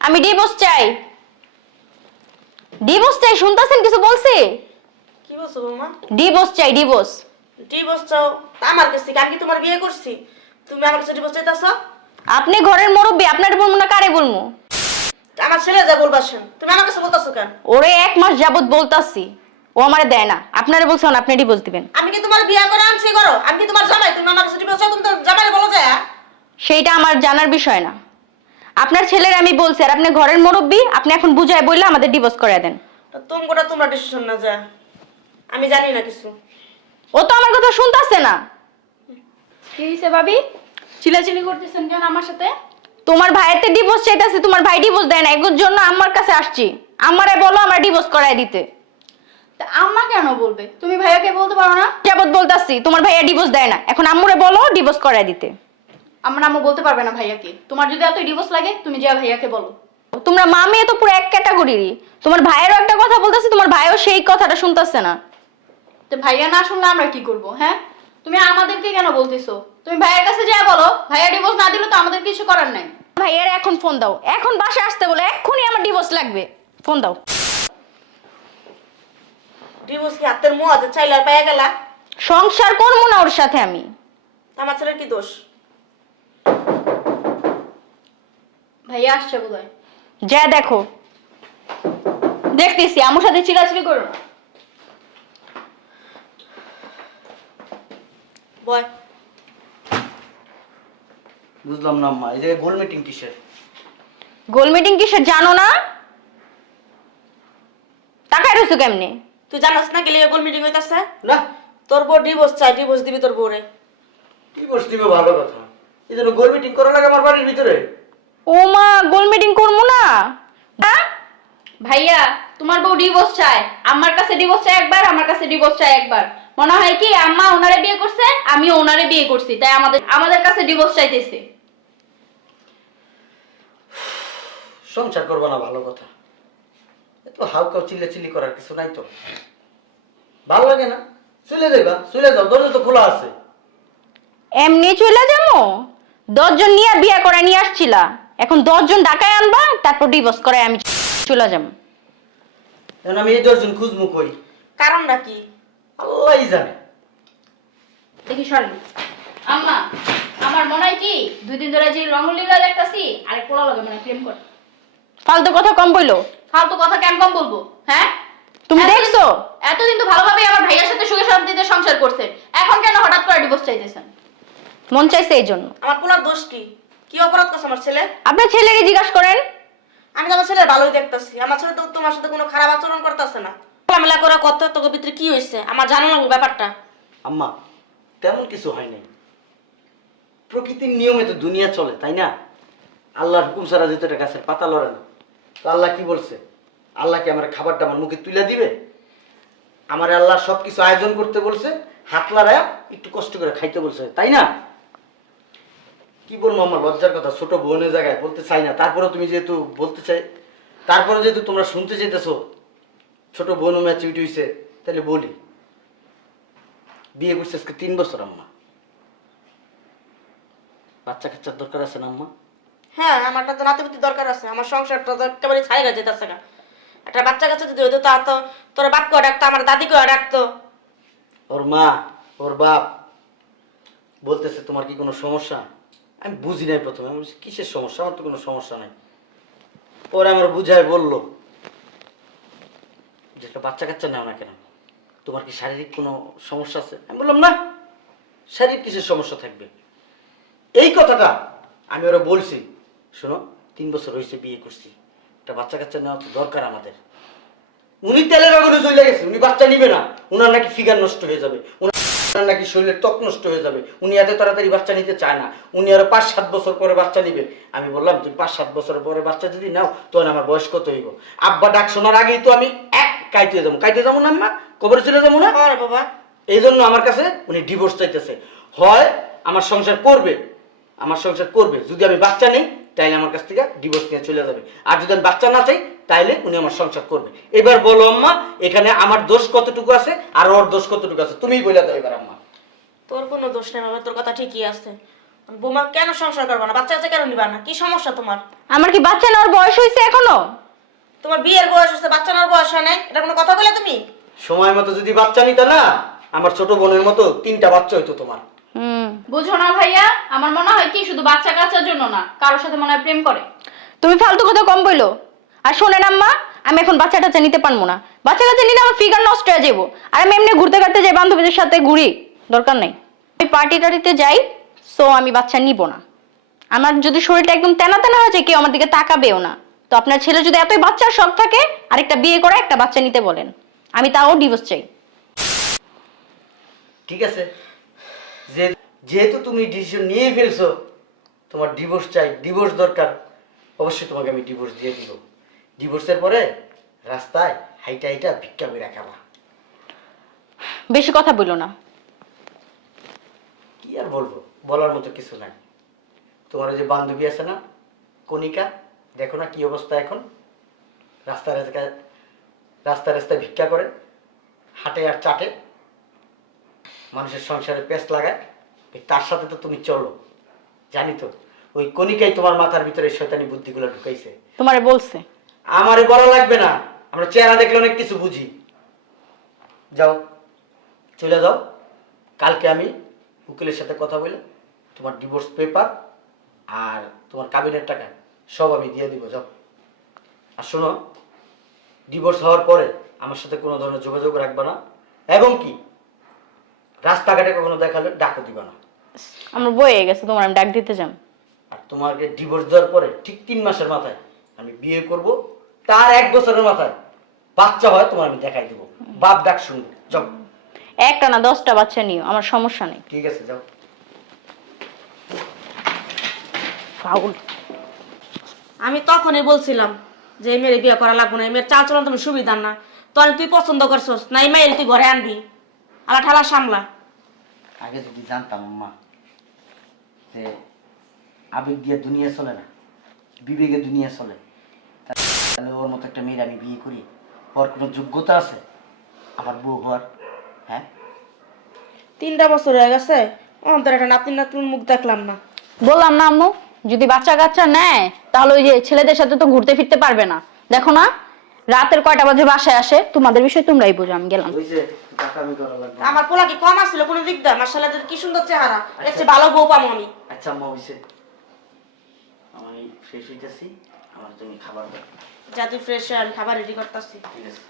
আমি ডিভোর্স চাই। ডিভোর্স চাই শুনতেছেন কিছু বলছি? কি বলছো বৌমা? ডিভোর্স চাই ডিভোর্স ডিভোর্স চাও? তা আমার কাছে কি? আমি কি তোমার বিয়ে করছি? তুমি আমার কাছে ডিভোর্স চাইতেছ? আপনি ঘরের মুরব্বী আপনার বলব না কারে বলব? আমার ছেলে যা বলবা শুন। তুমি আমার কাছে বলতেছো কেন? ওরে এক মাস যাবত বলতাছি। ও আমারে দেয় না। আপনারা বলছেন আপনি ডিভোর্স দিবেন। আমি কি তোমার বিয়ে করে আনছি করো আমি কি তোমার জামাই? তুমি আমার কাছে ডিভোর্স চাও? তুমি তো জামাই বলো যায় সেইটা আমার জানার বিষয় না। আপনার ছেলের আমি বলছি আর আপনি ঘরের মুরব্বী আপনি এখন বুঝায় বললে আমাদের ডিভোর্স করে দেন। তুমি গোটা তোমরা ডিসিশন না যা। আমি জানি না কিছু। ও তো আমার কথা শুনতাছে না। কি হয়েছে ভাবি? চিলাচিলি করতেছেন কেন আমার সাথে? তোমার ভাইয়েতে ডিভোর্স চাইতেছে তোমার ভাই ডিভোর্স দেয় না। এগুলোর জন্য আমার কাছে আসছি। আমারে বলো আমার ডিভোর্স করায় দিতে। তা আম্মা কেন বলবে? তুমি ভাইয়াকে বলতে পারো না। যাবত বলতাছি তোমার ভাইয়া ডিভোর্স দেয় না। এখন আম্মুরে বলো ডিভোর্স করায় দিতে। আমার আম্মু বলতে পারবে না ভাইয়াকে। তোমার যদি এত ডিভোর্স লাগে তুমি যা ভাইয়াকে বলো। তোমরা মা মেয়ে তো পুরো এক ক্যাটাগরিরই তোমার ভাইয়েরও একটা কথা বলতেছে তোমার ভাইও সেই কথাটা শুনতেছে না। তো ভাইয়া না শুনলে আমরা কি করব হ্যাঁ? তুমি আমাদেরকে কেন বলতেছো? তুমি ভাইয়ের কাছে যা বলো ভাইয়া ডিভোর্স না দিলে তো আমাদের কিছু করার নাই। ভাইয়ের এখন ফোন দাও। এখন বাসা আসতে বলে এক্ষুনি আমার ডিভোর্স লাগবে। ফোন দাও। ডিভোর্স কি হাতের মুখ আছে চাইলে আর পাইয়া গেলা? সংসার করব না ওর সাথে আমি। আমার ছেলের কি দোষ? ভাইয়া আসছে বোধহয়। যা দেখো। দেখতেছি আমার সাথে চিলাচিলি করো না। বয়। বুঝলাম না আম্মা এই গোল মিটিং কিসের? গোল মিটিং কিসের জানো না? টাকায় রয়েছো কেমনে? তুই জানাস না গেলে গোল মিটিং হইতাছে? না। তোর বউ ডিভোর্স চাই ডিভোর্স দিবি তোর বউরে। বস দিবে ভালো কথা। এই জন্য গোল মিটিং করা লাগে আমার বাড়ির ভিতরে। ও মা গোল মিটিং করব না? হ্যাঁ? ভাইয়া তোমার বউ ডিভোর্স চায়। আমার কাছে ডিভোর্স চায় একবার আমার কাছে ডিভোর্স চায় একবার। মনে হয় কি আম্মা ওনারে বিয়ে করছে আমি ওনারে বিয়ে করছি তাই আমাদের আমাদের কাছে ডিভোর্স চাইতেছে। সংসার করব না ভালো কথা। এত হালকা চিল্লে চিল্লি করার কিছু নাই তো। ভালো লাগে না? চলে যাইবা চলে যাও দরজা তো খোলা আছে। এমনি চলে যাব? দশজন নিয়ে বিয়ে করে নিয়ে আসছিলা। এখন দশজন ডাকায় আনবা তারপর ডিভোর্স করে আমি চলে যাব। এখন আমি এই দশজন খুঁজমু কই? কারণটা কি আল্লাহই জানে। দেখি সরেন। আম্মা আমার মনে হয় কি দুই দিন ধরে যে রঙলীলা দেখতাছি আরেক পোলা লাগে মানে প্রেম করে। ফালতু কথা কম বইলো। ফালতু কথা কেন কম বলব? হ্যাঁ? তুমি দেখছ? এতদিন তো ভালোভাবে আমার ভাইয়ের সাথে সুখে শান্তিতে সংসার করছে। এখন কেন হঠাৎ করে ডিভোর্স চাইতেছেন? মন চাইছে এই জন্য। আমার পোলার দোষ কি? কি অপরাধ করছে আমার ছেলে? আপনার ছেলেরই জিজ্ঞাসা করেন। আমি তো আমার ছেলের ভালোই দেখতেছি। আমার ছেলে তো তোমার সাথে কোনো খারাপ আচরণ করতেছে না। মেলা করে কত তোকে ভিতরে কি হয়েছে? আমার জানো লাগবে ব্যাপারটা। আম্মা তেমন কিছু হয় নাই। প্রকৃতির নিয়মে তো দুনিয়া চলে তাই না? আল্লাহর হুকুম ছাড়া যেহেতু এটা গাছের পাতা লড়ে না। তো আল্লাহ কি বলছে? আল্লাহ কি আমার খাবারটা আমার মুখে তুলে দিবে? আমার আল্লাহ সব কিছু আয়োজন করতে বলছে হাত লড়ায়া একটু কষ্ট করে খাইতে বলছে তাই না? কি বলব আমার লজ্জার কথা? ছোট বোনের জায়গায় বলতে চাই না। তারপরে তুমি যেহেতু বলতে চাই তারপরে যেহেতু তোমরা শুনতে চাইতেছো ছোট বোন ম্যাচুরিটি হয়েছে তাহলে বলি। বিয়ে করছে আজকে তিন বছর আম্মা। বাচ্চা কাচ্চার দরকার আছে না আম্মা? হ্যাঁ আমারটা তো নাতিপুতি দরকার আছে। আমার সংসারটা তো একেবারে ছাই গেছে তার না একটা বাচ্চা কাচ্চা যদি হইতো তা তো তোর বাপকেও ডাকতো আমার দাদিকেও ডাকতো। ওর মা ওর বাপ বলতেছে তোমার কি কোনো সমস্যা? আমি বুঝি নাই প্রথমে। আমি বলছি, কিসের সমস্যা? আমার তো কোনো সমস্যা নাই। পরে আমার বুঝায় বলল যে একটা বাচ্চা কাচ্চা নেও না কেন? তোমার কি শারীরিক কোনো সমস্যা আছে? আমি বললাম না শারীরিক কিসের সমস্যা থাকবে? এই কথাটা আমি ওরা বলছি শোনো তিন বছর হয়েছে বিয়ে করছি। একটা বাচ্চা কাচ্চা নেওয়া তো দরকার আমাদের। উনি তেলের আগুনে চলে গেছে উনি বাচ্চা নিবে না। উনার নাকি ফিগার নষ্ট হয়ে যাবে। উনার নাকি শরীরের ত্বক নষ্ট হয়ে যাবে। উনি এত তাড়াতাড়ি বাচ্চা নিতে চায় না। উনি আরও পাঁচ সাত বছর পরে বাচ্চা নিবে। আমি বললাম তুমি পাঁচ সাত বছর পরে বাচ্চা যদি নাও তখন আমার বয়স কত হইব? আব্বা ডাক শোনার আগেই তো আমি এক কাইতে যাব। কাইতে যাব না আম্মা কবরে চলে যাব না? বাবা। এই জন্য আমার কাছে উনি ডিভোর্স চাইতেছে। হয় আমার সংসার করবে আমার সংসার করবে। যদি আমি বাচ্চা নেই তাইলে আমার কাছ থেকে ডিভোর্স নিয়ে চলে যাবে। আর যদি আমি বাচ্চা না চাই তাইলে উনি আমার সংসার করবে। এবার বলো আম্মা এখানে আমার দোষ কতটুকু আছে আর ওর দোষ কতটুকু আছে? তুমিই বলে দাও এবার আম্মা। তোর কোনো দোষ নেই বাবা তোর কথা ঠিকই আছে। বৌমা কেন সংসার করবা না? বাচ্চা কাচ্চা কেন নিবা না? কি সমস্যা তোমার? আমার কি বাচ্চা নেওয়ার বয়স হয়েছে এখনও? তোমার বিয়ের বয়স হচ্ছে বাচ্চা নেওয়ার বয়স হয় নাই? এটা কোনো কথা বলে তুমি? সময় মতো যদি বাচ্চা নিতে না আমার ছোট বোনের মতো তিনটা বাচ্চা হইতো তোমার। হুম। বুঝো না ভাইয়া আমার মনে হয় কি শুধু বাচ্চা কাচ্চার জন্য না কারোর সাথে মনে হয় প্রেম করে। তুমি ফালতু কথা কম বইলো। আর শোনেন আম্মা, আমি এখন বাচ্চা টাচ্চা নিতে পারব না। বাচ্চা কাচ্চা নিলে আমার ফিগার নষ্ট হয়ে যাব আর আমি এমনি ঘুরতে ঘুরতে যাই, বান্ধবীদের সাথে ঘুরি, দরকার নাই। আমি পার্টি টার্টিতে যাই সো আমি বাচ্চা নিব না। আমার যদি শরীরটা একদম তেনা তেনা হয়ে যায়, কেউ আমার দিকে তাকাবেও না। তো আপনার ছেলে যদি এতই বাচ্চার শখ থাকে, আরেকটা বিয়ে করে, একটা বাচ্চা নিতে বলেন। আমি তাও ডিভোর্স চাই। ঠিক আছে। যে যেহেতু তুমি ডিসিশন নিয়ে ফেলছো, তোমার ডিভোর্স চাই। ডিভোর্স দরকার। অবশ্যই তোমাকে আমি ডিভোর্স দিয়ে দিব। ডিভোর্সের পরে রাস্তায় হাইটা হাইটা ভিক্ষা করে খাবা। বেশি কথা বলল না। কি আর বলব? বলার মতো কিছু নাই। তোমার ওই যে বান্ধবী আছে না কণিকা দেখো না কি অবস্থা এখন? রাস্তা রাস্তায় রাস্তা রাস্তায় ভিক্ষা করে হাটে আর চাটে মানুষের সংসারে পেস্ট লাগায়। তার সাথে তো তুমি চলো। জানি তো ওই কণিকাই তোমার মাথার ভিতরে শয়তানি বুদ্ধিগুলো ঢুকাইছে। তোমারে বলছে। আমারে বলা লাগবে না। আমরা চেহারা দেখলে অনেক কিছু বুঝি। যাও চলে যাও। কালকে আমি উকিলের সাথে কথা বলে তোমার ডিভোর্স পেপার আর তোমার কাবিনের টাকা সব আমি দিয়ে দিব যাও। আর শোনো ডিভোর্স হওয়ার পরে আমার সাথে কোনো ধরনের যোগাযোগ রাখবে না। এবং কি রাস্তাঘাটে কখনো দেখালে ডাকও দিবা না। আমার বয়ে গেছে তোমার আমি ডাক দিতে যাম। আর তোমাকে ডিভোর্স দেওয়ার পরে ঠিক তিন মাসের মাথায় আমি বিয়ে করব। তার এক বছরের মাথায় বাচ্চা হয় তোমার আমি দেখাই দেবো। বাপ ডাক শুনব। যাও। একটা না দশটা বাচ্চা নিও আমার সমস্যা নেই। ঠিক আছে যাও। ফাউল। আমি তখনই বলছিলাম যে এই মেয়ের বিয়ে করা লাগবো না এই মেয়ের চাল চলন তুমি সুবিধা না। তোর তুই পছন্দ করছস না এই মেয়ের তুই ঘরে আনবি? আলা ঠালা সামলা। আগে যদি জানতাম আম্মা যে আবেগ দিয়ে দুনিয়া চলে না বিবেকে দুনিয়া চলে। তাহলে ওর মতো একটা মেয়ের আমি বিয়ে করি। ওর কোনো যোগ্যতা আছে? আমার বউ হওয়ার হ্যাঁ? তিনটা বছর হয়ে গেছে অন্তর একটা নাতিন নাতুন মুখ দেখলাম না। বললাম না আম্মু যদি বাচ্চা কাচ্চা নেয় তাহলে ওই যে ছেলেদের সাথে তো ঘুরতে ফিরতে পারবে না। দেখো না রাতের কয়টা বাজে বাসায় আসে তোমাদের বিষয় তোমরাই বোঝো আমি গেলাম। ওই যে টাকামি করা লাগবে। আমার পোলা কি কম আসছিল কোনো দিক দিয়ে? মার্শাল্লাহ কি সুন্দর চেহারা। এর চেয়ে ভালো বউ পাবো আমি। আচ্ছা আম্মা হয়েছে আমি ফ্রেশ হইতেছি। আমার তুমি খাবার দাও। যা তুই ফ্রেশ হয় আমি খাবার রেডি করতেছি। ঠিক আছে।